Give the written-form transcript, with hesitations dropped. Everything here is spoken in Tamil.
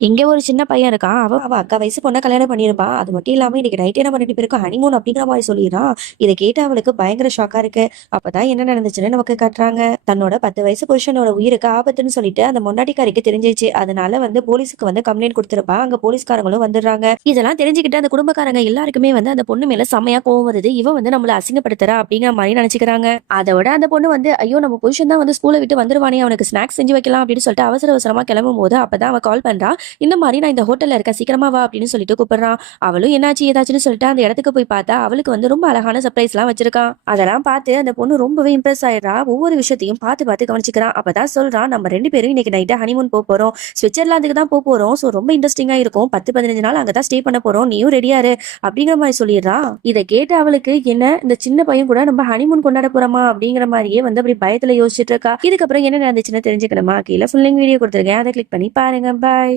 இங்க ஒரு சின்ன பையன் இருக்கான். அவ அவ அக்கா வயசு பொண்ண கல்யாணம் பண்ணியிருப்பா. அது மட்டும் இல்லாம இன்னைக்கு நைட்டே நம்ம 2 பேருக்கும் ஹனிமூன் அப்படிங்கிற மாரி சொல்லிர்றான். இத கேட்டு அவளுக்கு பயங்கர ஷாக்கா இருக்கு. அப்பதான் என்ன நடந்துச்சுன்னு நமக்கு காட்டுறாங்க. தன்னோட 10 வயசு புருஷனோட உயிருக்கு ஆபத்துன்னு சொல்லிட்டு அந்த பொண்டாட்டிக்காரிக்கு தெரிஞ்சிருச்சு. அதனால போலீஸுக்கு கம்ப்ளைண்ட் குடுத்திருப்பா. அங்க போலீஸ்காரங்களும் வந்துடுறாங்க. இதெல்லாம் தெரிஞ்சுக்கிட்டு அந்த குடும்பக்காரங்க எல்லாருக்குமே அந்த பொண்ணு மேல செம்மையா கோவம் வருது. இவ நம்மள அசிங்கப்படுத்துறா அப்படிங்கிற மாரி நினைச்சுக்கிறாங்க. அதோட அந்த பொண்ணு ஐயோ நம்ம புருஷன் தான் ஸ்கூல விட்டு வந்துருவானே அவனுக்கு ஸ்நாக்ஸ் செஞ்சு வைக்கலாம் அப்படின்னு சொல்லிட்டு அவசர அவசரமா கிளம்பும் போது அப்பதான் அவ கால் பண்றா. இந்த மாதிரி நான் இந்த ஹோட்டல்ல இருக்கேன் சீக்கிரமா வா அப்படின்னு சொல்லிட்டு கூப்பிடுறான். அவளும் என்னாச்சு ஏதாச்சுன்னு சொல்லிட்டு அந்த இடத்துக்கு போய் பார்த்தா அவளுக்கு ரொம்ப அழகான சர்ப்ரைஸ் எல்லாம் வச்சிருக்கான். அதெல்லாம் பார்த்து அந்த பொண்ணு ரொம்பவே இம்ப்ரெஸ் ஆயிடுறா. ஒவ்வொரு விஷயத்தையும் பார்த்து பார்த்து கவனிச்சுக்கிறான். அப்பதான் சொல்றான் நம்ம 2 பேரும் இன்னைக்கு நைட்டு ஹனிமூன் போறோம். சுவிட்சர்லாந்துக்கு தான் போறோம். ஸோ ரொம்ப இன்ட்ரெஸ்டிங்கா இருக்கும். 10-15 நாள் அங்கதான் ஸ்டே பண்ண போறோம். நீயும் ரெடியா இரு அப்படிங்கிற மாதிரி சொல்லிடுறா. இதை கேட்டு அவளுக்கு என்ன இந்த சின்ன பையன் கூட நம்ம ஹனிமூன் கொண்டாட போறோமா அப்படிங்கிற மாதிரியே அப்படி பயத்துல யோசிச்சுட்டு இருக்கா. இதுக்கப்புறம் என்ன நடந்துச்சுன்னு தெரிஞ்சுக்கணுமா? கீழே ஃபுல்லிங் வீடியோ கொடுத்துருக்கேன். அதை கிளிக் பண்ணி பாருங்க. பாய்.